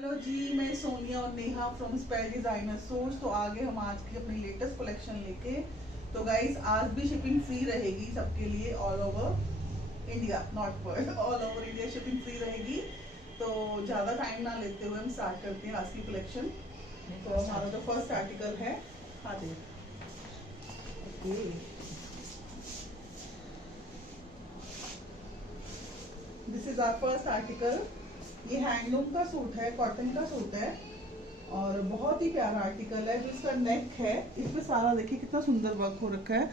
Hello जी, मैं सोनिया और Neha from spare designer source. तो आगे हम आज की अपनी लेटेस्ट कलेक्शन लेके, तो गाइस आज भी शिपिंग फ्री रहेगी सबके लिए, all over India, not world, all over India shipping free रहेगी। तो ज़्यादा टाइम ना लेते हुए हम स्टार्ट करते हैं आज की कलेक्शन। तो हमारा जो फर्स्ट आर्टिकल है, हाँ जी, this is our first article. ये हैंडलूम का सूट है, कॉटन का सूट है और बहुत ही प्यारा आर्टिकल है। जो इसका नेक है, इसमें सारा देखिए कितना सुंदर वर्क हो रखा है,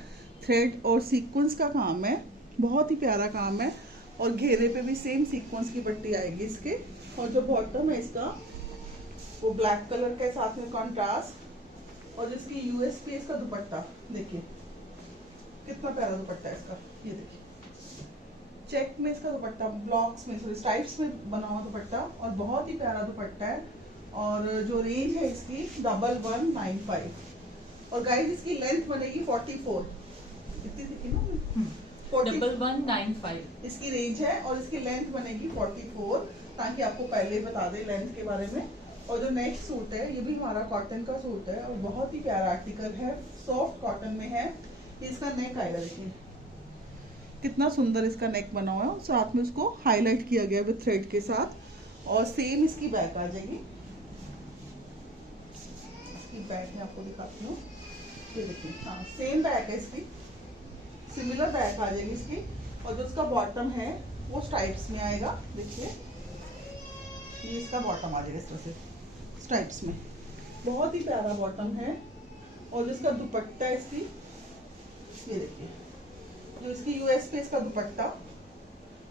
थ्रेड और सीक्वेंस का काम है, बहुत ही प्यारा काम है। और घेरे पे भी सेम सीक्वेंस की पट्टी आएगी इसके। और जो बॉटम है इसका वो ब्लैक कलर के साथ में कॉन्ट्रास्ट। और जिसकी यूएसपी इसका दुपट्टा देखिए कितना प्यारा दुपट्टा है इसका, ये देखिए चेक में इसका दुपट्टा, ब्लॉक्स में, सॉरी स्ट्राइप्स में बना हुआ दुपट्टा और बहुत ही प्यारा दुपट्टा है। और जो रेंज है इसकी 1195 और गाइस इसकी लेंथ बनेगी 44, इतनी दिखी ना, 1195 इसकी रेंज है और इसकी लेंथ बनेगी 44, ताकि आपको पहले ही बता दें लेंथ के बारे में। और जो नेक्स्ट सूट है ये भी हमारा कॉटन का सूट है और बहुत ही प्यारा आर्टिकल है, सॉफ्ट कॉटन में है। इसका नेक आएगा देखिए कितना सुंदर इसका नेक बना हुआ है और साथ में उसको हाईलाइट किया गया विद थ्रेड के साथ। और सेम इसकी बैक आ जाएगी, इसकी बैक मैं आपको दिखाती हूँ, ये देखिए, हाँ सेम बैक है इसकी, सिमिलर बैक आ जाएगी इसकी। और जो इसका बॉटम है वो स्ट्राइप्स में आएगा, देखिए ये इसका बॉटम आ जाएगा इस तरह से स्ट्राइप्स में, बहुत ही प्यारा बॉटम है। और जिसका दुपट्टा है इसकी, ये देखिए जो इसकी यूएसपी इसका दुपट्टा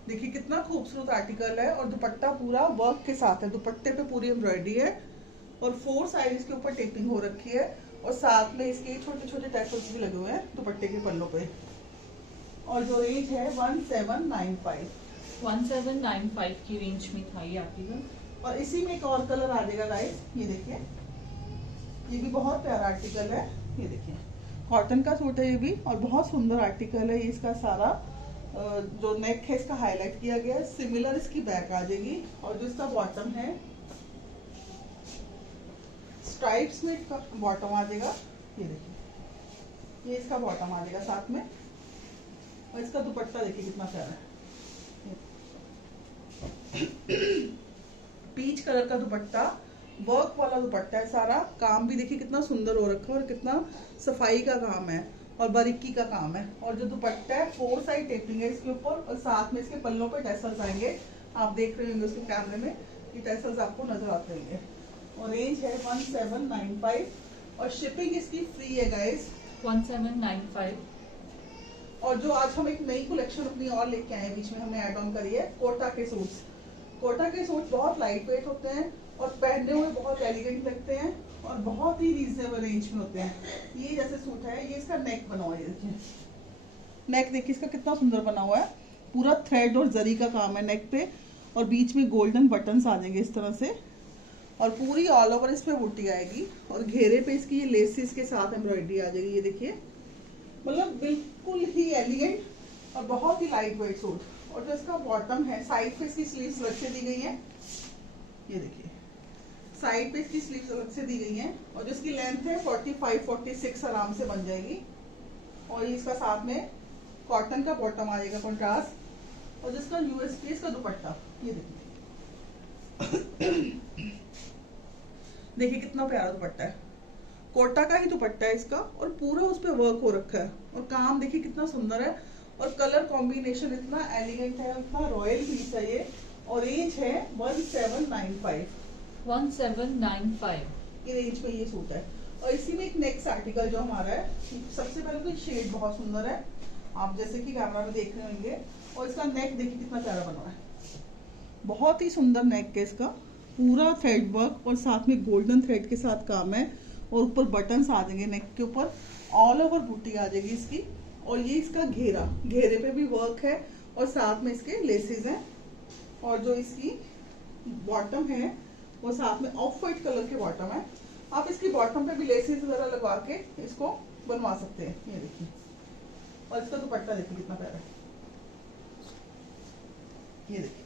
देखिए कितना खूबसूरत आर्टिकल है। और दुपट्टा पूरा वर्क के साथ है, दुपट्टे पे पूरी एम्ब्रॉयडरी है और 4 साइड इसके ऊपर टेपिंग हो रखी है। और साथ में इसके छोटे छोटे टैसल्स भी लगे हुए हैं दुपट्टे के पल्लों पे। और जो रेंज है 1795 की रेंज में था ये आर्टिकल। और इसी में एक और कलर आ जाएगा गाइस, ये देखिए ये भी बहुत प्यारा आर्टिकल है, ये देखिए कॉटन का सूट है ये भी और बहुत सुंदर आर्टिकल है। ये इसका सारा जो नेक है इसका हाईलाइट किया गया है, सिमिलर इसकी बैक आ जाएगी। और जो इसका बॉटम है स्ट्राइप्स में इसका बॉटम आ जाएगा, ये देखिए ये इसका बॉटम आ जाएगा साथ में। और इसका दुपट्टा देखिए कितना प्यारा है, पीच कलर का दुपट्टा, वर्क वाला दुपट्टा है, सारा काम भी देखिए कितना सुंदर हो रखा है और कितना सफाई का काम है और बारीकी का काम है। और जो दुपट्टा है 4 साइड टेपिंग है इसके ऊपर और साथ में इसके पल्लों पे टैसल्स आएंगे, आप देख रहे होंगे उसके कैमरे में कि टैसल्स आपको नजर आते होंगे। और रेंज है 1795 और शिपिंग इसकी फ्री है गाइस 1795। और जो आज हम एक नई कलेक्शन अपनी और लेके आए, बीच में हमने ऐड ऑन करी है कोटा के सूट्स। कोटा के सूट बहुत लाइट वेट होते हैं और पहनने हुए बहुत एलिगेंट लगते हैं और बहुत ही रीजनेबल रेंज में होते हैं। ये जैसे सूट है, ये इसका नेक बना हुआ है, देखिए नेक देखिए इसका कितना सुंदर बना हुआ है, पूरा थ्रेड और जरी का काम है नेक पे। और बीच में गोल्डन बटन्स आ जाएंगे इस तरह से और पूरी ऑल ओवर इस पे बूटी आएगी। और घेरे पे इसकी ये लेसेस के साथ एम्ब्रॉयडरी आ जाएगी, ये देखिए मतलब बिल्कुल ही एलिगेंट और बहुत ही लाइट वेट सूट। और जो इसका बॉटम है, साइड पे इसकी स्लीव्स अलग से दी गई है, ये देखिए साइड पे इसकी स्लीव्स अलग से दी गई हैं। और जो इसकी लेंथ है 45-46 आराम से बन जाएगी। और ये इसका साथ में कॉटन का बॉटम आ जाएगा कॉन्ट्रास्ट। और जिसका यूएसपी इसका दुपट्टा, ये देखिए देखिए कितना प्यारा दुपट्टा है, कोटा का ही दुपट्टा है इसका और पूरा उस पर वर्क हो रखा है। और काम देखिए कितना सुंदर है और कलर कॉम्बिनेशन इतना एलिगेंट है, इतना रॉयल पीस है ये। और रेंज है 1795 की रेंज में ये सूट है। और इसी में एक नेक्स्ट आर्टिकल जो हमारा है, सबसे पहले तो शेड बहुत सुंदर है, आप जैसे कि कैमरा में देख रहे होंगे। और इसका नेक देखिए कितना प्यारा बना हुआ है, बहुत ही सुंदर नेक है इसका, पूरा थ्रेड वर्क और साथ में गोल्डन थ्रेड के साथ काम है। और ऊपर बटन्स आ जाएंगे नेक के ऊपर, ऑल ओवर बूटी आ जाएगी इसकी। और ये इसका घेरा, घेरे पे भी वर्क है और साथ में इसके लेसेस हैं। और जो इसकी बॉटम है वो साथ में ऑफ वाइट कलर के बॉटम है, आप इसकी बॉटम पे भी लेसेस वगैरह लगवा के इसको बनवा सकते हैं, ये देखिए। और इसका दुपट्टा देखिए कितना प्यारा है, ये देखिए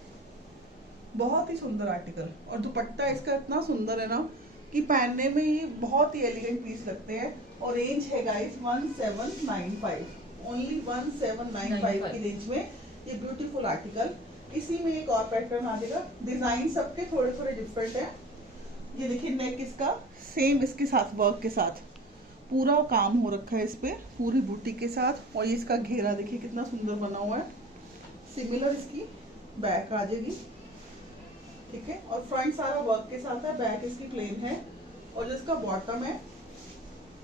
बहुत ही सुंदर आर्टिकल। और दुपट्टा इसका इतना सुंदर है ना कि पहनने में ये बहुत ही एलिगेंट पीस लगते हैं। और रेंज है गाइस 1795, ओनली 1795 की रेंज में ये ब्यूटीफुल आर्टिकल। इसी में एक और पैटर्न आ जाएगा। डिजाइन सबके थोड़े थोड़े डिफरेंट है। ये देखिए नेक इसका सेम इसके साथ वर्क के साथ पूरा काम हो रखा है इस पे पूरी बूटी के साथ। और ये इसका घेरा देखिए कितना सुंदर बना हुआ है। सिमिलर इसकी बैक आ जाएगी, ठीक है। और फ्रंट सारा वर्क के साथ है, बैक इसकी प्लेन है। और जो इसका बॉटम है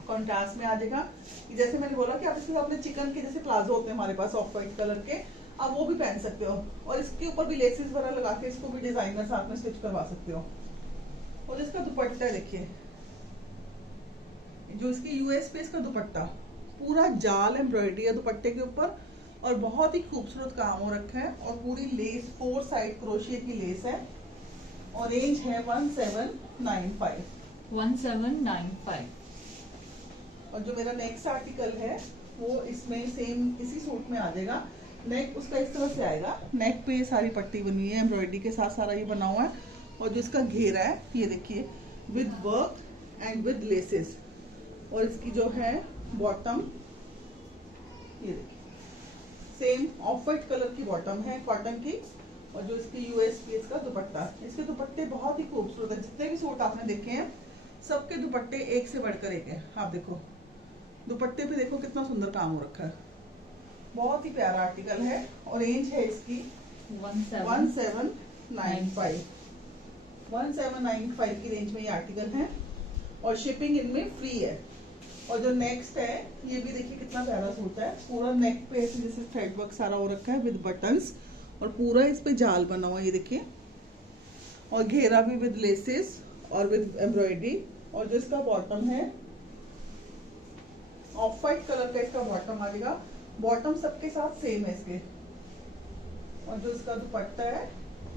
कॉन्ट्रास्ट में आ जाएगा। जैसे मैंने बोला कि आप इसके अपने चिकन के जैसे प्लाजो होते हैं हमारे पास ऑफ व्हाइट कलर के, आप वो भी पहन सकते हो। और इसके ऊपर भी लेसेस वगैरह लगा के इसको भी डिजाइनर साथ में स्टिच करवा सकते हो। और इसका दुपट्टा देखिए, जो इसकी यूएस पे इसका दुपट्टा पूरा जाल एम्ब्रॉयडरी है दुपट्टे के ऊपर। और बहुत ही खूबसूरत काम हो रखा है। और पूरी लेस 4 साइड क्रोशिया की लेस है। और रेंज है 1795। 1795। और जो मेरा नेक्स्ट आर्टिकल है वो इसमें सेम इसी सूट में आ जाएगा। नेक उसका इस तरह से आएगा, नेक पे ये सारी पट्टी बनी हुई है एम्ब्रॉयडरी के साथ, सारा ये बना हुआ है। और जो इसका घेरा है ये देखिए with work and with laces. और इसकी जो है बॉटम ये देखिए सेम ऑफ व्हाइट कलर की बॉटम है कॉटन की। और जो इसकी यूएसपी इसका दुपट्टा, इसके दुपट्टे बहुत ही खूबसूरत है। जितने भी सूट आपने देखे हैं सबके दुपट्टे एक से बढ़कर एक है। आप देखो दुपट्टे पे देखो कितना सुंदर काम हो रखा है, बहुत ही प्यारा आर्टिकल है। और रेंज है इसकी 1795। 1795 की रेंज में ये आर्टिकल है। और शिपिंग इनमें फ्री है। और जो नेक्स्ट है ये भी देखिए कितना प्यारा सूट है। पूरा नेक पे ऐसे जैसे थ्रेड वर्क सारा हो रखा है विद बटन्स। और पूरा इस पे जाल बना हुआ है ये देखिए। और घेरा भी विद लेसेस और विद एम्ब्रॉयडरी। और जो इसका बॉटम है ऑफ व्हाइट कलर का इसका बॉटम आ जाएगा। बॉटम सबके साथ सेम है इसके। और जो इसका दुपट्टा है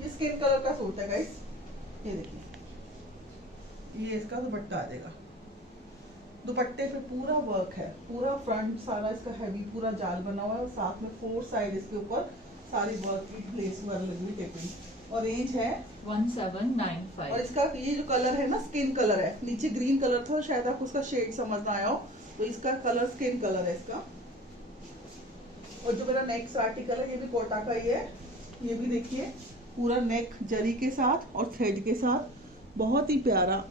ये स्किन कलर का सूट है गाइस, ये देखिए ये इसका दुपट्टा आ जाएगा। दुपट्टे पे पूरा वर्क है, पूरा फ्रंट सारा इसका हैवी पूरा जाल बना हुआ है। और साथ में 4 साइड इसके ऊपर सारी वर्क की लेस वर्क लगी हुई टेपिंग। और रेंज है 1795। और इसका ये जो कलर है ना स्किन कलर है, नीचे ग्रीन कलर था शायद आपको उसका शेड समझ ना आया हो, तो इसका कलर स्किन कलर है इसका। और जो मेरा नेक्स्ट आर्टिकल है ये भी कोटा का ही है। ये भी देखिए पूरा नेक जरी के साथ और थ्रेड के साथ बहुत ही प्यारा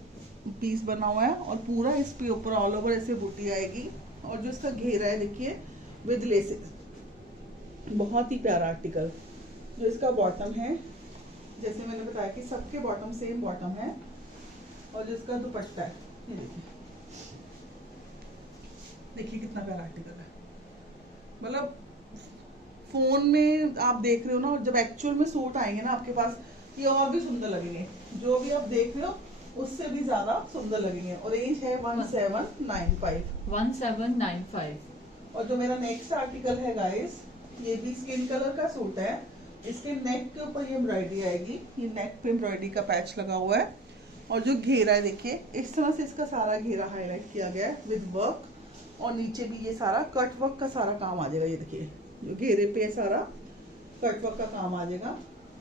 पीस बना हुआ है। और पूरा इस पे ऊपर ऑल ओवर ऐसे बूटी आएगी। और जो इसका घेरा है देखिए विद लेसेस, बहुत ही प्यारा आर्टिकल। जो इसका बॉटम है जैसे मैंने बताया कि सबके बॉटम सेम बॉटम है। और जो इसका दुपट्टा है ये देखिए कितना प्यारा आर्टिकल है। मतलब फोन में आप देख रहे हो ना, और जब एक्चुअल में सूट आएंगे ना आपके पास ये और भी सुंदर लगेंगे। जो भी आप देख रहे हो उससे भी ज्यादा सुंदर लगेंगे। और रेंज है 1795। 1795। और जो मेरा नेक्स्ट आर्टिकल है गाइस ये भी स्किन कलर का सूट है। इसके नेक के ऊपर ये एम्ब्रॉयडरी आएगी, ये नेक पे एम्ब्रॉयडरी का पैच लगा हुआ है। और जो घेरा है देखिए इस तरह से इसका सारा घेरा हाईलाइट किया गया है विद वर्क। और नीचे भी ये सारा कट वर्क का सारा काम आ जाएगा। ये देखिए जो घेरे पे सारा कट वर्क का काम आ जाएगा।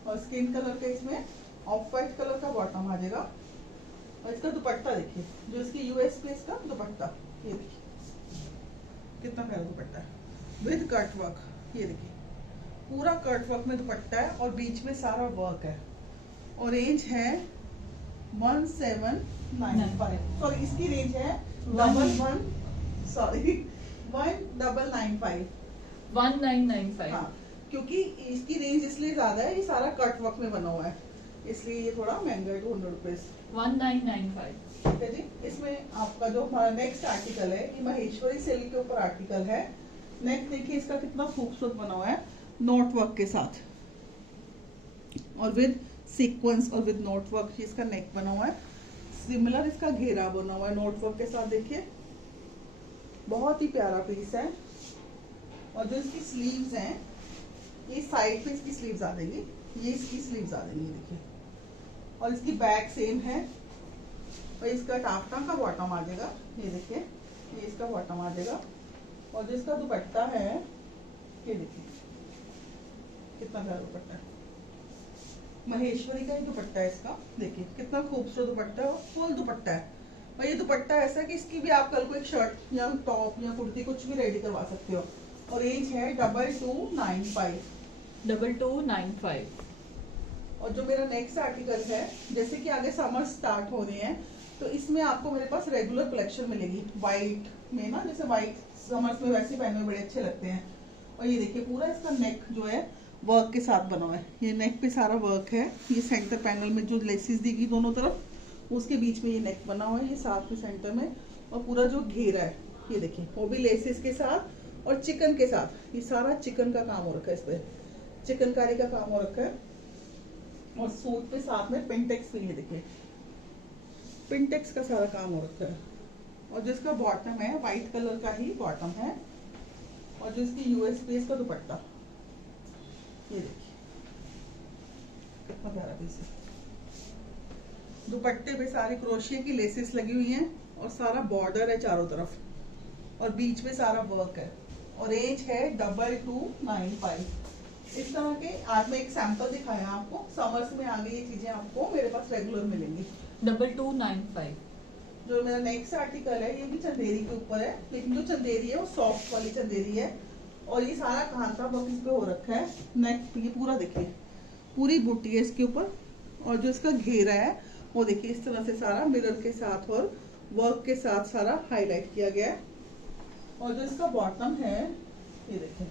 और स्किन कलर का इसमें ऑफ व्हाइट कलर का बॉटम आ जाएगा। और इसका दुपट्टा देखिए जो इसकी यूएस पे इसका दुपट्टा ये देखिए कितना प्यारा दुपट्टा है विद कट वर्क। ये देखिए पूरा कट वर्क में दुपट्टा है और बीच में सारा वर्क है। और रेंज है 1795। सॉरी इसकी रेंज है 1995। 1995। हाँ क्योंकि इसकी रेंज इसलिए ज्यादा है, ये सारा कट वर्क में बना हुआ है इसलिए ये थोड़ा महंगा है 200 रुपीज। 1995। ठीक है जी। इसमें आपका जो हमारा नेक्स्ट आर्टिकल है ये महेश्वरी सिल्क के ऊपर आर्टिकल है। नेक देखिए इसका कितना खूबसूरत बना हुआ है नोट वर्क के साथ और विद सीक्वेंस और विद नोट वर्क इसका नेक बना हुआ है। सिमिलर इसका घेरा बना हुआ है नोट वर्क के साथ देखिए बहुत ही प्यारा पीस है। और जो इसकी स्लीव्स हैं ये साइड पे इसकी स्लीव्स आ जाएंगी, ये इसकी स्लीव्स आ जाएंगी देखिए। और इसकी बैक सेम है। और इसका टाफ्टा का बॉटम आ जाएगा ये देखिए, ये इसका बॉटम आ जाएगा। और जो इसका दुपट्टा है ये देखिए कितना प्यारा दुपट्टा है। महेश्वरी का ही दुपट्टा है इसका, देखिए कितना खूबसूरत दुपट्टा है और फुल दुपट्टा है। और ये दुपट्टा ऐसा है कि इसकी भी आप कल को एक शर्ट या टॉप या कुर्ती कुछ भी रेडी करवा सकते हो। और रेंज है 2295। 2295। और जो मेरा नेक्स्ट आर्टिकल है, जैसे कि आगे समर स्टार्ट हो रहे हैं तो इसमें आपको मेरे पास रेगुलर कलेक्शन मिलेगी व्हाइट में ना, जैसे व्हाइट समर्स में वैसे पहने हुए बड़े अच्छे लगते हैं। और ये देखिए पूरा इसका नेक जो है वर्क के साथ बना हुआ है, ये नेक पे सारा वर्क है। ये सेंटर पैनल में जो लेसेस दी गई दोनों तरफ, उसके बीच में ये नेक बना हुआ है, ये साथ में सेंटर में। और पूरा जो घेरा है ये देखिए वो भी लेसेस के साथ और चिकन के साथ, ये सारा चिकन का काम हो रखा है, इस पे चिकनकारी का काम हो रखा है। और सूट पे साथ में पिंटेक्स भी, ये देखिए पिंटेक्स का सारा काम हो रखा है। और जो इसका बॉटम है व्हाइट कलर का ही बॉटम है। और जो इसकी यूएसपीएस का दुपट्टा, ये देखिए कितना प्यारा पीस है। दुपट्टे पे सारे क्रोशिया की लेसेस लगी हुई हैं और सारा बॉर्डर है चारों तरफ और बीच में सारा वर्क है। और रेंज है 2295। इस तरह के आज मैं एक सैंपल दिखाया आपको, समर्स में आगे ये चीजें आपको मेरे पास रेगुलर मिलेंगी। 2295। जो मेरा नेक्स्ट आर्टिकल है ये भी चंदेरी के ऊपर है, लेकिन जो चंदेरी है वो सॉफ्ट वाली चंदेरी है। और ये सारा कांता वर्क इस पे हो रखा है। नेक ये पूरा देखिए पूरी बूटी है इसके ऊपर। और जो इसका घेरा है वो देखिए इस तरह से सारा मिरर के साथ और वर्क के साथ सारा हाईलाइट किया गया है। और जो इसका बॉटम है ये देखिए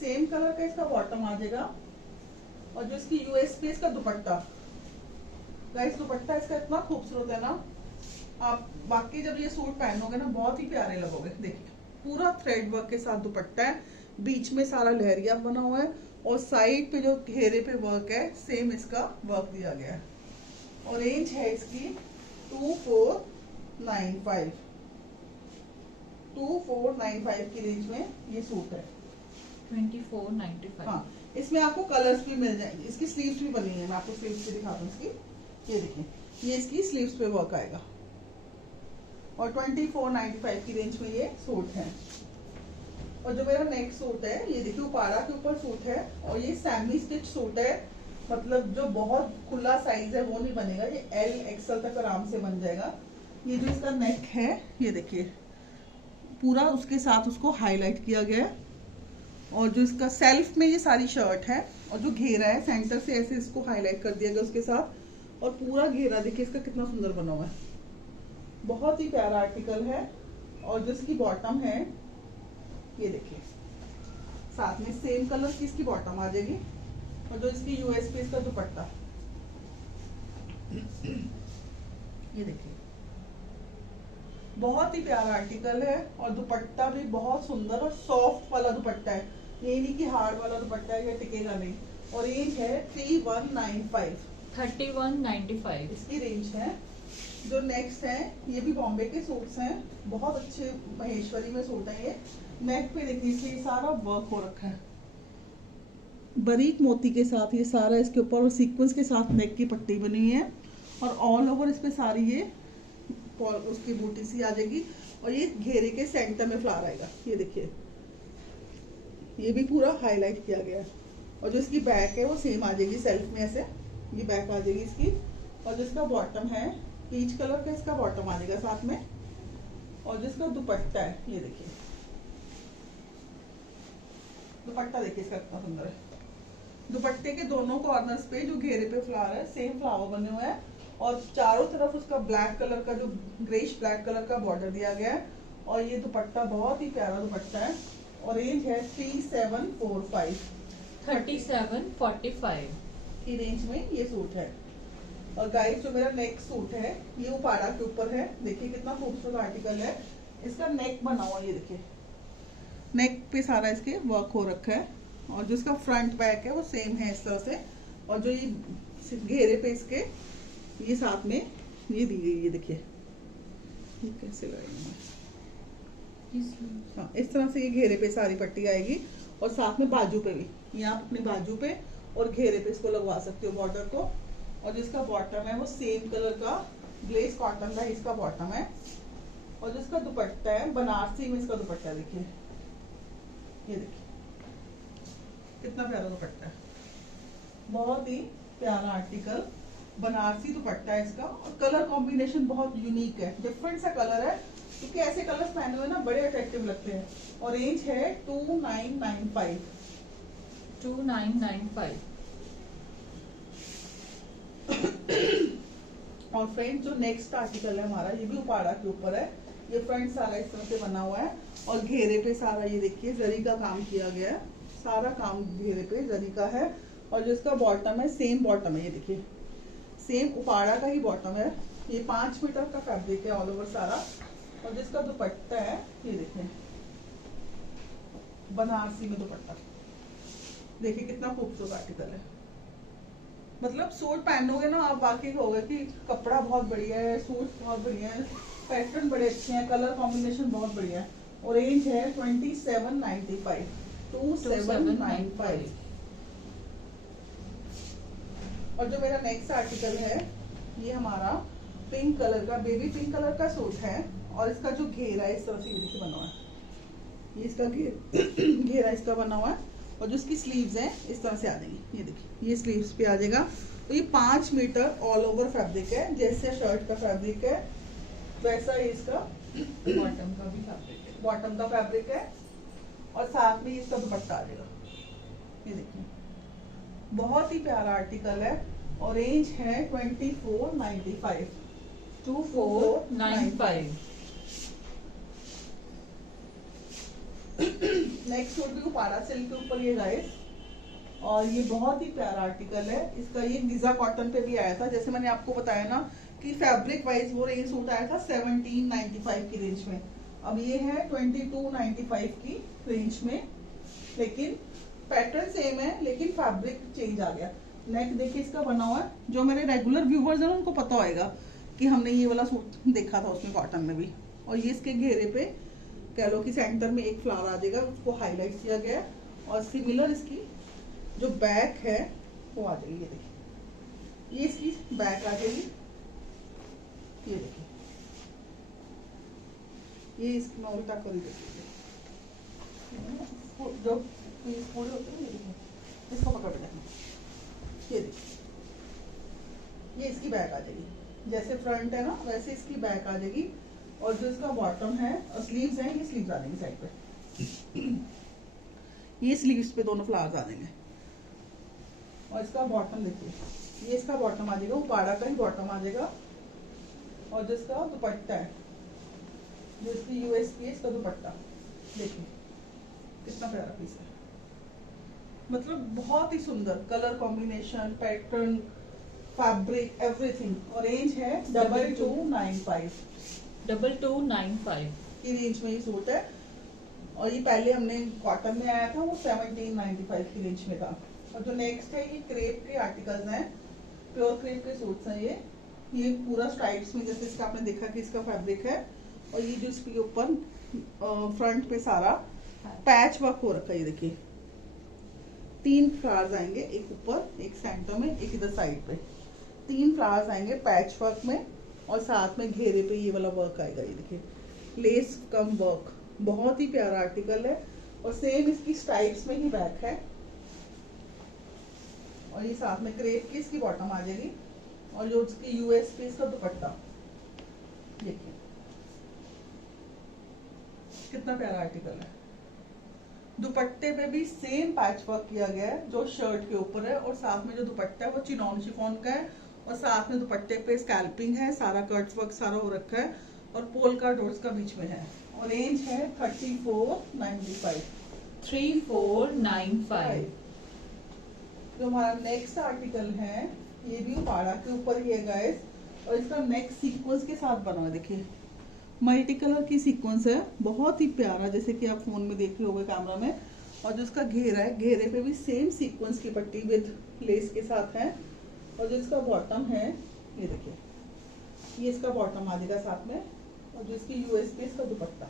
सेम कलर का इसका बॉटम आ जाएगा। और जो इसकी यूएसपी का दुपट्टा, गाइस दुपट्टा इसका इतना खूबसूरत है ना, आप बाकी जब ये सूट पहनोगे ना बहुत ही प्यारे लगोगे। देखिए पूरा थ्रेड वर्क के साथ दुपट्टा है, बीच में सारा लहरिया बना हुआ है और साइड पे जो घेरे पे वर्क है सेम इसका वर्क दिया गया है। और रेंज है इसकी 2495। 2495 की रेंज में ये सूट है। 2495। हाँ, इसमें आपको कलर्स भी मिल जाएंगे। इसकी स्लीव्स भी बनी है, मैं आपको स्लीव्स भी दिखा दूं इसकी। ये देखिए ये इसकी स्लीव्स पे वर्क आएगा। और 2495 की रेंज में ये सूट है। और जो मेरा नेक्स्ट सूट है ये देखिए उपाड़ा के ऊपर सूट है और ये सेमी स्टिच सूट है, मतलब जो बहुत खुला साइज है वो नहीं बनेगा, ये एल एक्सएल तक आराम से बन जाएगा। ये जो इसका नेक है ये देखिए पूरा उसके साथ उसको हाईलाइट किया गया है। और जो इसका सेल्फ में ये सारी शर्ट है और जो घेरा है सेंटर से ऐसे इसको हाईलाइट कर दिया गया उसके साथ। और पूरा घेरा देखिए इसका कितना सुंदर बना हुआ है, बहुत ही प्यारा आर्टिकल है। और जो इसकी बॉटम है ये देखिए साथ में सेम कलर की इसकी बॉटम आ जाएगी। और जो इसकी यूएसपी इसका दुपट्टा ये देखिए बहुत ही प्यारा आर्टिकल है। और दुपट्टा भी बहुत सुंदर और सॉफ्ट वाला दुपट्टा है, ये नहीं कि हार्ड वाला दुपट्टा है, ये टिकेगा नहीं। और रेंज है 3195। 3195 इसकी रेंज है। जो नेक्स्ट है ये भी बॉम्बे के सूट्स हैं, बहुत अच्छे महेश्वरी में सूट है ये। नेक पे देखिए इसलिए सारा वर्क हो रखा है बारीक मोती के साथ, ये सारा इसके ऊपर और सीक्वेंस के साथ नेक की पट्टी बनी हुई है। और ऑल ओवर इस पे सारी ये उसकी बूटी सी आ जाएगी। और ये घेरे के सेंटर में फ्लावर आएगा, ये देखिए ये भी पूरा हाईलाइट किया गया है। और जो इसकी बैक है वो सेम आ जाएगी सेल्फ में, ऐसे ये बैक आ जाएगी इसकी। और जिसका बॉटम है पीच कलर का इसका बॉटम आ जाएगा साथ में। और जिसका दुपट्टा है ये देखिए दुपट्टा देखिए इसका कितना सुंदर है। दुपट्टे के दोनों कॉर्नर्स पे जो घेरे पे फ्लावर है सेम फ्लावर बने हुए हैं। और चारों तरफ उसका ब्लैक कलर का जो ग्रेश ब्लैक कलर का बॉर्डर दिया गया है। और ये दुपट्टा बहुत ही प्यारा दुपट्टा है। और रेंज है 3745। 3745 की रेंज में ये सूट है। और गाइस जो मेरा नेक्स्ट सूट है ये उपाड़ा के ऊपर है, देखिए कितना खूबसूरत आर्टिकल है। इसका नेक बना हुआ ये देखिए, नेक पे सारा इसके वर्क हो रखा है। और जो इसका फ्रंट बैक है वो सेम है इस तरह से। और जो ये घेरे पे इसके ये साथ में ये दी गई, ये देखिए ये कैसे लगाएंगे, हाँ इस तरह से ये घेरे पे सारी पट्टी आएगी। और साथ में बाजू पे भी, ये आप अपने बाजू पे और घेरे पे इसको लगवा सकते हो बॉर्डर को। और जिसका बॉटम है वो सेम कलर का ग्लेस कॉटन का इसका बॉटम है। और जिसका दुपट्टा है बनारसी में इसका दुपट्टा देखिए, ये देखिए कितना प्यारा दुपट्टा है, बहुत ही प्यारा आर्टिकल, बनारसी दुपट्टा है इसका, और कलर कॉम्बिनेशन बहुत यूनिक है, डिफरेंट सा कलर है, क्योंकि ऐसे कलर्स पहने हुए ना बड़े अट्रैक्टिव लगते हैं। और रेंज है 2995। 2995। और फ्रेंड्स जो नेक्स्ट आर्टिकल है हमारा, ये भी उपाड़ा के ऊपर है। ये फ्रंट सारा इस तरह से बना हुआ है और घेरे पे सारा ये देखिए जरी का काम किया गया है, सारा काम घेरे पे जरी का है। और जो इसका बॉटम है सेम बॉटम है, ये देखिए सेम उपाड़ा का ही बॉटम है। ये 5 मीटर का फैब्रिक है ऑल ओवर सारा। और जिसका दुपट्टा है ये देखिए बनारसी में दुपट्टा, देखिए कितना खूबसूरत आर्टिकल है। मतलब सूट पहनोगे ना आप वाकई होगा कि कपड़ा बहुत बढ़िया है, सूट बहुत बढ़िया है, पैटर्न बड़े अच्छे हैं, कलर कॉम्बिनेशन बहुत बढ़िया है। और रेंज है 2795। 2795। और जो मेरा नेक्स्ट आर्टिकल है ये हमारा पिंक कलर का, बेबी पिंक कलर का सूट है। और इसका जो घेरा है इस तरह से ये देखिए बना हुआ है, ये इसका घेरा इसका बना हुआ है। और जो इसकी स्लीव्स हैं इस तरह से आ जाएंगी, ये देखिए ये स्लीव्स पे आ जाएगा। तो ये 5 मीटर ऑल ओवर फैब्रिक है, जैसे शर्ट का फैब्रिक है वैसा ही इसका बॉटम का भी फैब्रिक है। बॉटम का फैब्रिक है। और साथ में इसका दुपट्टा आ जाएगा, ये देखिए बहुत ही प्यारा आर्टिकल है। और रेंज है 2495। 2495। नेक्स्ट सूट भी उपाड़ा सिल्क के ऊपर ये गाइस, और ये बहुत ही प्यारा आर्टिकल है। इसका ये गिजा कॉटन पे भी आया था, जैसे मैंने आपको बताया ना कि फैब्रिक वाइज वो रेंज सूट आया था 1795 की रेंज में। अब ये है 2295 की रेंज में, लेकिन पैटर्न सेम है लेकिन फैब्रिक चेंज आ गया। नेक देखिए इसका बना हुआ है, जो मेरे रेगुलर व्यूवर्स हैं उनको पता होएगा कि हमने ये वाला सूट देखा था उसमें कॉटन में भी। और ये इसके घेरे पे कह लो कि सेंटर में एक फ्लावर आ जाएगा, उसको हाईलाइट किया गया है। और सिमिलर इसकी जो बैक है वो आ जाएगी, ये देखिए ये इसकी बैक आ जाएगी, ये देखिए ये इसकी मैं उल्टा कर देती जो पीस पूरे होते हैं, ये देखिए इसको पकड़ लेना, ये देखिए ये इसकी बैक आ जाएगी, जैसे फ्रंट है ना वैसे इसकी बैक आ जाएगी। और जो इसका बॉटम है और स्लीव्स हैं ये स्लीव्स आ जाएंगी साइड पे, ये स्लीव्स पे दोनों फ्लावर्स आ जाएंगे। और इसका बॉटम देखिए ये इसका बॉटम आ जाएगा, उपाड़ा का ही बॉटम आ जाएगा। और जो इसका दुपट्टा है, जो इसकी यूएसपी है इसका दुपट्टा देखिए कितना प्यारा पीस है, मतलब बहुत ही सुंदर colour combination, pattern, fabric, everything. और रेंज है 2295। 2295 की रेंज में ये सूट है। और ये पहले हमने कॉटन में आया था वो 1795 की रेंज में था। और जो नेक्स्ट है ये क्रेप के आर्टिकल्स हैं, प्योर क्रेप के सूट्स हैं ये पूरा स्ट्राइप्स में, जैसे इसका आपने देखा कि इसका फैब्रिक है। और ये जो इसके ऊपर फ्रंट पे सारा पैच वर्क हो रखा है, ये देखिए 3 फ्लावर्स आएंगे, एक ऊपर एक सेंटर में एक इधर साइड पे, 3 फ्लावर्स आएंगे पैच वर्क में। और साथ में घेरे पे ये वाला वर्क आएगा, ये देखिए लेस कम वर्क, बहुत ही प्यारा आर्टिकल है। और सेम इसकी स्ट्राइप्स में ही बैक है। और ये साथ में क्रेप की इसकी बॉटम आ जाएगी। और जो इसकी यूएसपी इसका दुपट्टा देखिए कितना प्यारा आर्टिकल है। दुपट्टे पे भी सेम पैच वर्क किया गया है जो शर्ट के ऊपर है। और साथ में जो दुपट्टा है वो चिनॉन शिफॉन का है। और साथ में दुपट्टे पे स्कैल्पिंग है, सारा कट वर्क सारा हो रखा है। और पोल का डोर्स का बीच में है। और रेंज है 3495। 3495। जो हमारा नेक्स्ट आर्टिकल है ये भी उपाड़ा के ऊपर ही है गाइस। और इसका नेक सीक्वेंस के साथ बना है, देखिए मल्टी कलर की सीक्वेंस है, बहुत ही प्यारा, जैसे कि आप फोन में देख रहे होगे कैमरा में। और जो इसका घेरा है, घेरे पे भी सेम सीक्वेंस की पट्टी विद लेस के साथ है। और जो इसका बॉटम है ये देखिए ये इसका बॉटम आ जाएगा साथ में। और जो इसकी यूएसपी इसका दुपट्टा,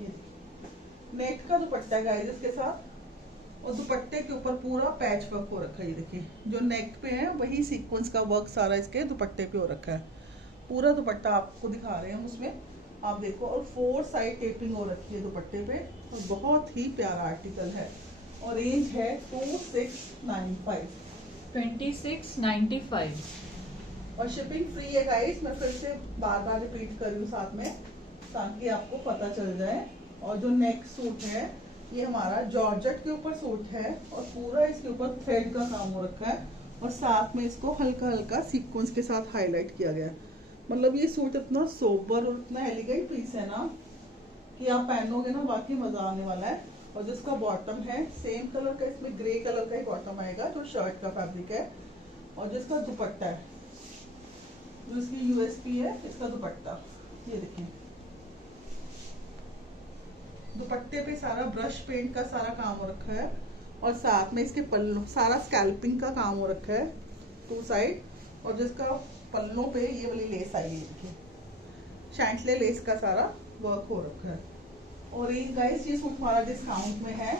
ये देखिए नेट का दुपट्टा है गाइस इसके साथ। और दुपट्टे के ऊपर पूरा पैच वर्क हो रखा है, ये देखिए जो नेक पे है वही सीक्वेंस का वर्क सारा इसके दुपट्टे पे हो रखा है। पूरा दुपट्टा आपको दिखा रहे हैं हम उसमें, आप देखो। और 4 साइड टेपिंग हो रखी है दुपट्टे पे। और बहुत ही प्यारा आर्टिकल है। और रेंज है 2695। 2695। और शिपिंग फ्री है गाइस, मैं फिर से बार बार रिपीट कर रही हूँ साथ में, ताकि आपको पता चल जाए। और जो नेक्स्ट सूट है ये हमारा जॉर्जेट के ऊपर सूट है और पूरा इसके ऊपर थ्रेड का काम हो रखा है और साथ में इसको हल्का हल्का सीक्वेंस के साथ हाईलाइट किया गया है। मतलब ये सूट इतना सोबर और इतना एलिगेंट पीस है ना कि आप पहनोगे ना वाकई मजा आने वाला है। और जिसका बॉटम है सेम कलर का, इसमें ग्रे कलर का ही बॉटम आएगा जो शर्ट का फैब्रिक है। और जिसका दुपट्टा है, जो इसकी यूएसपी है इसका दुपट्टा, ये देखिए दुपट्टे पे सारा ब्रश पेंट का सारा काम हो रखा है और साथ में इसके पल्लों सारा स्कैल्पिंग का काम हो रखा है टू साइड। और जिसका पल्लों पे ये वाली लेस आई है, देखिए शैंटले लेस का सारा वर्क हो रखा है। और ये गाइस ये सूट हमारा डिस्काउंट में है,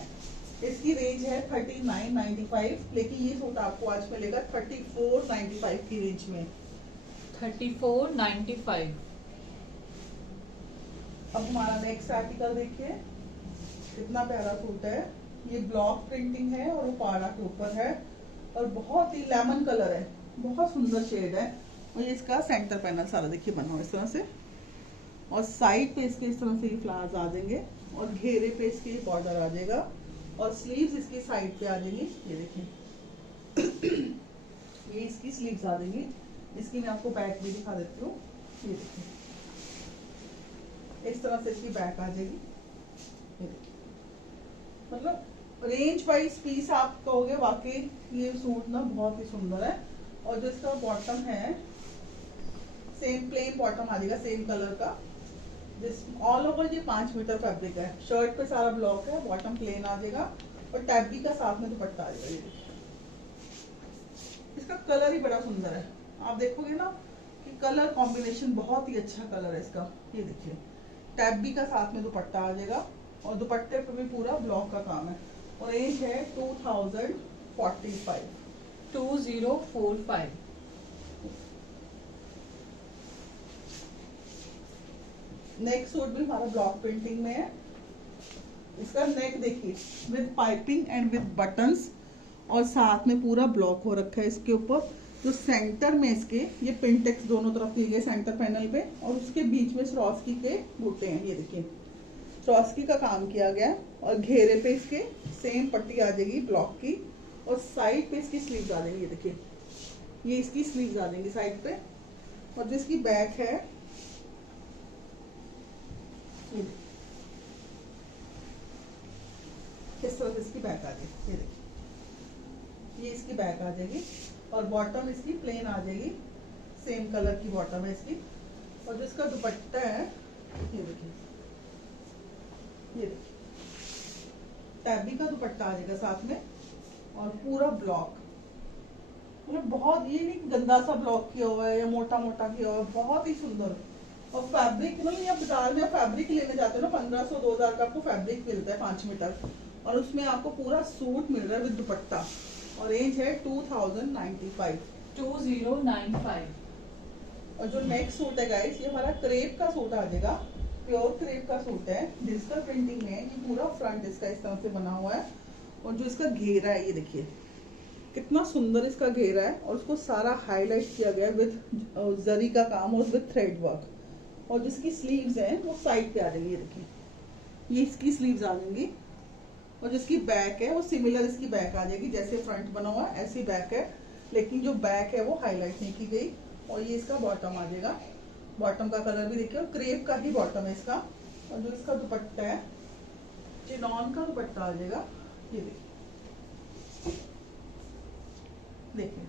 इसकी रेंज है 3995, लेकिन ये सूट आपको आज मिलेगा 3495 की रेंज में। 3495। अब हमारा नेक्स्ट आर्टिकल देखिए कितना प्यारा सूट है। ये ब्लॉक प्रिंटिंग है और उपाड़ा के ऊपर है और बहुत ही लेमन कलर है, बहुत सुंदर शेड है। और ये इसका सेंटर पैनल सारा देखिए बना हुआ इस तरह से और साइड पे इसके इस तरह से फ्लावर्स आ जाएंगे और घेरे पे इसके बॉर्डर आ जाएगा और स्लीव्स इसकी साइड पे आ जाएंगी। ये देखिए ये इसकी स्लीव्स आ जाएंगी। इसकी मैं आपको बैक भी दिखा देती हूँ। ये देखिए इस तरह से इसकी बैक आ जाएगी। मतलब रेंज वाइज पीस आप कहोगे वाकई ये सूट ना बहुत ही सुंदर है। और जो इसका बॉटम है सेम प्लेन बॉटम आ जाएगा सेम कलर का, जिस ऑल ओवर ये 5 मीटर फैब्रिक है। शर्ट पे सारा ब्लॉक है, बॉटम प्लेन आ जाएगा और टैबी का साथ में दुपट्टा आ जाएगा। ये देखिए इसका कलर ही बड़ा सुंदर है, आप देखोगे ना कि कलर कॉम्बिनेशन बहुत ही अच्छा कलर है इसका। ये देखिए टैबी का साथ में दुपट्टा आ जाएगा और दुपट्टे पे भी पूरा ब्लॉक का काम है। और रेंज है 2045। 2045। नेक्स्ट सूट भी हमारा ब्लॉक प्रिंटिंग में है। इसका नेक देखिए with piping and with buttons और साथ में पूरा ब्लॉक हो रखा है इसके ऊपर। जो सेंटर में इसके ये पिंटेक्स दोनों तरफ दिए गए सेंटर पैनल पे और उसके बीच में स्वरोस्की के बूटे हैं। ये देखिए स्वरोस्की का काम किया गया है और घेरे पे इसके सेम पट्टी आ जाएगी ब्लॉक की और साइड पे इसकी स्लीव्स आ जाएंगी। ये देखिए ये इसकी स्लीव्स आ जाएंगी साइड पे। और जिसकी बैक है इस तरह से इसकी बैक आ जाएगी। ये देखिए ये इसकी बैक आ जाएगी और बॉटम इसकी प्लेन आ जाएगी, सेम कलर की बॉटम है इसकी। और जो इसका दुपट्टा है ये देखिए, ये देखिए टैबी का दुपट्टा आ जाएगा साथ में और पूरा ब्लॉक। मतलब बहुत ये नहीं गंदा सा ब्लॉक किया हुआ है या मोटा मोटा किया हुआ है, बहुत ही सुंदर। और फैब्रिक मतलब ये बाजार में फैब्रिक लेने जाते हो ना 1500-2000 का आपको फैब्रिक मिलता है 5 मीटर और उसमें आपको पूरा सूट मिल रहा है विद दुपट्टा। और रेंज है 2095। 2095। और जो नेक्स्ट सूट है गाइस ये हमारा क्रेप का सूट आ जाएगा, प्योर क्रेप का सूट है, डिजिटल प्रिंटिंग में। ये पूरा फ्रंट इसका इस तरह से बना हुआ है और जो इसका घेरा है ये देखिए कितना सुंदर इसका घेरा है और उसको सारा हाईलाइट किया गया है विद जरी का काम और विद थ्रेड वर्क। और जिसकी स्लीव्स हैं वो साइड पे आ जाएंगी। ये देखिए ये इसकी स्लीव्स आ जाएंगी और जिसकी बैक है वो सिमिलर इसकी बैक आ जाएगी, जैसे फ्रंट बना हुआ है ऐसी बैक है, लेकिन जो बैक है वो हाईलाइट नहीं की गई। और ये इसका बॉटम आ जाएगा, बॉटम का कलर भी देखिए और क्रेप का ही बॉटम है इसका। और जो इसका दुपट्टा है चिनॉन का दुपट्टा आ जाएगा। ये देखिए देखिए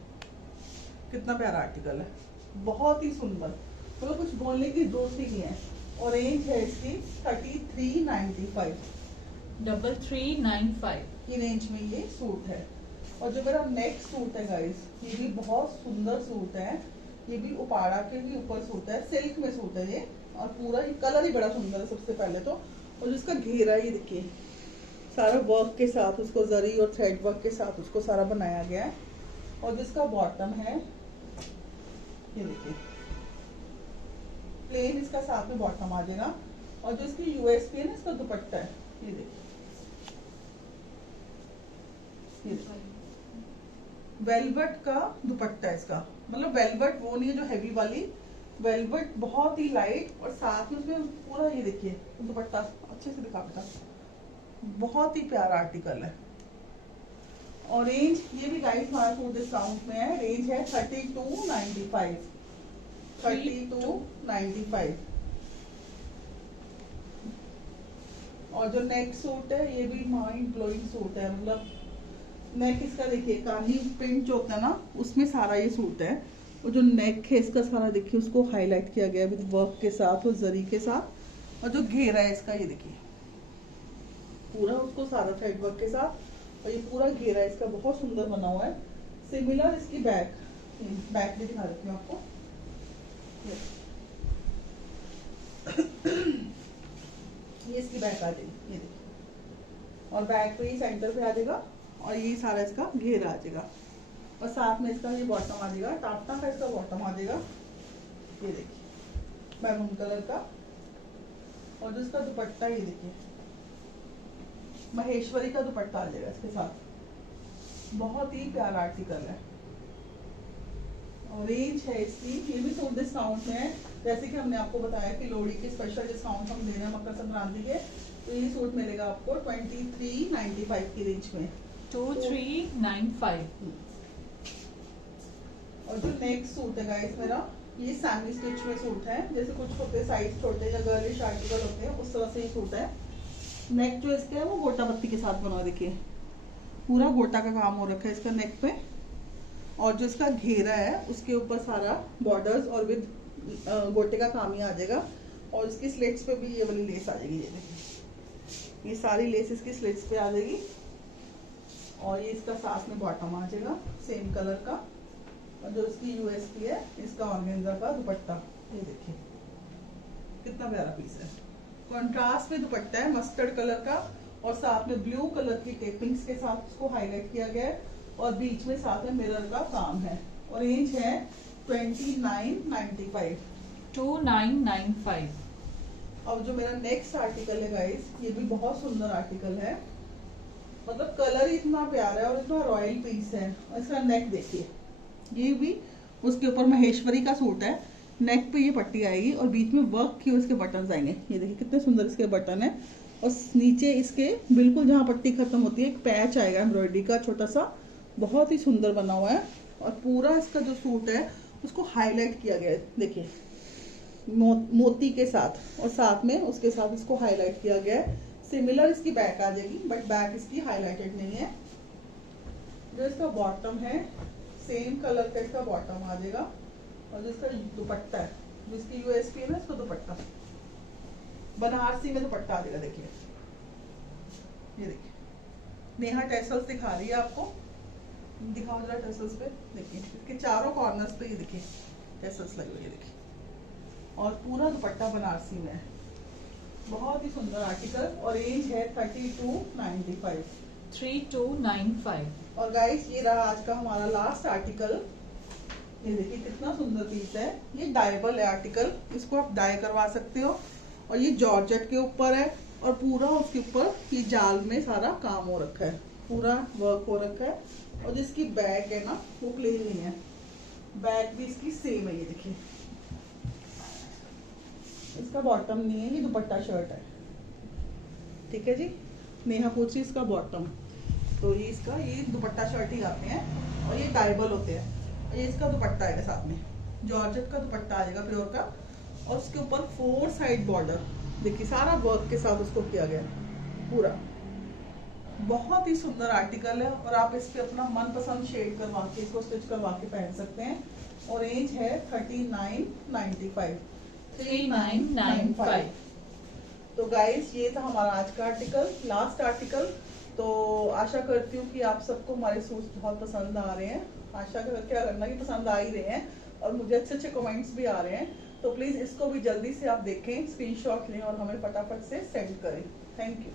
कितना प्यारा आर्टिकल है, बहुत ही सुंदर, तो कुछ बोलने की जरूरत ही नहीं है। और रेंज है इसकी 3395 3395 की रेंज में ये सूट है। और जो मेरा नेक्स्ट सूट है गाइस ये भी बहुत सुंदर सूट है, ये भी उपाड़ा के भी ऊपर सूट है, सिल्क में सूट है ये और पूरा ये कलर ही बड़ा सुंदर है सबसे पहले तो। और जिसका घेरा ये देखिए सारा वर्क के साथ उसको जरी और थ्रेड वर्क के साथ उसको सारा बनाया गया है। और जिसका बॉटम है ये देखिए प्लेन इसका साथ में बॉटम आ जाएगा। और जो इसकी यूएसपी है ना इसका दुपट्टा है ये देखिए वेलवेट का दुपट्टा है इसका, मतलब वेलवेट वो नहीं है जो हैवी वाली, वेलवेट बहुत ही लाइट, और साथ में उसमें पूरा ये देखिए दुपट्टा अच्छे से दिखा बेटा, बहुत ही प्यारा आर्टिकल है। और रेंज ये भी गाइस हमारा फूड डिस्काउंट में है, रेंज है 3295, 3295। और जो नेक सूट है ये भी माइंड ब्लोइंग सूट है, मतलब नेक इसका देखिए काली प्रिंट जो होता है ना उसमें सारा ये सूट है, और जो नेक है इसका सारा देखिए उसको हाईलाइट किया गया है विद वर्क के साथ और जरी के साथ, और जो घेरा है इसका ये देखिए पूरा उसको सारा थ्रेड वर्क के साथ, और ये पूरा घेरा इसका बहुत सुंदर बना हुआ है। सिमिलर इसकी बैक भी दिखा देती हूँ आपको, ये इसकी बैक आ जाएगी, ये देखिए, और बैक पे ही सेंटर पे आ जाएगा, और ये सारा इसका घेरा आ जाएगा, और साथ में इसका ये बॉटम आ जाएगा, टापटा का इसका बॉटम आ जाएगा, ये देखिए मैरून कलर का, और जो इसका दुपट्टा ये देखिए महेश्वरी का दुपट्टा आ जाएगा इसके साथ, बहुत ही प्यारा आर्टिकल है। और रेंज है इसकी, ये भी फुल डिस्काउंट में है, जैसे कि हमने आपको बताया कि लोहड़ी के स्पेशल डिस्काउंट हम दे रहे हैं मकर संक्रांति के, तो ये सूट मिलेगा आपको 2395 की रेंज में, 2395। और जो नेक्स्ट सूट है गाइस मेरा, ये सैमी स्टिच में सूट है, जैसे कुछ होते साइज छोटे या गर्लिश आर्टिकल होते हैं उस तरह से ये सूट है। नेक जो इसका है वो गोटा पत्ती के साथ बना, देखिए पूरा गोटा का काम हो रखा है इसका नेक पे, और जो इसका घेरा है उसके ऊपर सारा बॉर्डर्स और विद गोटे का काम ही आ जाएगा, और इसकी स्लिट्स पे भी ये वाली लेस आ जाएगी, ये देखिए ये सारी लेस इसकी स्लिट्स पे आ जाएगी, और ये इसका साथ में बॉटम आ जाएगा सेम कलर का, और जो इसकी यूएसपी है इसका ऑर्गेन्जा का दुपट्टा, ये देखिए कितना प्यारा पीस है, कंट्रास्ट में दुपट्टा है मस्टर्ड कलर का, और साथ में ब्लू कलर की टेपिंग्स के साथ उसको हाईलाइट किया गया है, और बीच में साथ में मिरर का काम है, और रेंज है 2995, 2995। अब जो मेरा नेक्स्ट आर्टिकल है गाइस, ये भी बहुत सुंदर आर्टिकल है, मतलब कलर ही इतना प्यारा है और इतना रॉयल पीस है, और इसका नेक देखिए, ये भी उसके ऊपर महेश्वरी का सूट है, नेक पे ये पट्टी आएगी और बीच में वर्क की उसके बटन आएंगे, ये देखिए कितने सुंदर इसके बटन है, और नीचे इसके बिल्कुल जहाँ पट्टी खत्म होती है एक पैच आएगा एम्ब्रॉयडरी का छोटा सा, बहुत ही सुंदर बना हुआ है, और पूरा इसका जो सूट है उसको हाईलाइट किया गया है, देखिए मोती के साथ, और साथ में उसके साथ इसको हाईलाइट किया गया है। सिमिलर इसकी बैक आ जाएगी, बट बैक इसकी हाईलाइटेड नहीं है। जो इसका बॉटम है सेम कलर का इसका बॉटम आ जाएगा, और जो इसका दुपट्टा है, जिसकी यूएसपी है ना इसका दुपट्टा बनारसी में दुपट्टा आ जाएगा, देखिए ये देखिए नेहा टेसल्स दिखा रही है आपको, दिखाओ जरा टेसल्स पे, देखिए इसके चारों कॉर्नर्स पे ये देखिए टेसल्स लगे हुए, देखिए, और पूरा दुपट्टा बनारसी में है, बहुत ही सुंदर आर्टिकल, और रेंज है 3295, 3295। और गाइस ये रहा आज का हमारा लास्ट आर्टिकल, ये देखिए कितना सुंदर पीस है, ये डाइबल है आर्टिकल, इसको आप डाई करवा सकते हो, और ये जॉर्जेट के ऊपर है, और पूरा उसके ऊपर ये जाल में सारा काम हो रखा है, पूरा वर्क हो रखा है, और जिसकी बैक है ना वो प्लेन नहीं है, बैक भी इसकी सेम है, ये देखिए इसका बॉटम नहीं है, ये दुपट्टा शर्ट है, ठीक है जी। नेहा पूछी इसका बॉटम, तो ये इसका ये दुपट्टा शर्ट ही आते हैं, और ये डाइबल होते हैं, और ये इसका दुपट्टा आएगा साथ में जॉर्जेट का दुपट्टा आ जाएगा प्योर का, और उसके ऊपर 4 साइड बॉर्डर देखिए सारा वर्क के साथ उसको किया गया पूरा, बहुत ही सुंदर आर्टिकल है, और आप इस पे अपना मनपसंद शेड करवा के इसको स्टिच करवा के पहन सकते हैं, और रेंज है 3995, 3995। तो गाइस ये था हमारा आज का आर्टिकल, लास्ट आर्टिकल। तो आशा करती हूँ कि आप सबको हमारे सूट्स बहुत पसंद आ रहे हैं, आशा करके करना कि पसंद आ ही रहे हैं, और मुझे अच्छे अच्छे कमेंट्स भी आ रहे हैं, तो प्लीज़ इसको भी जल्दी से आप देखें, स्क्रीनशॉट लें और हमें फटाफट से सेंड करें। Thank you.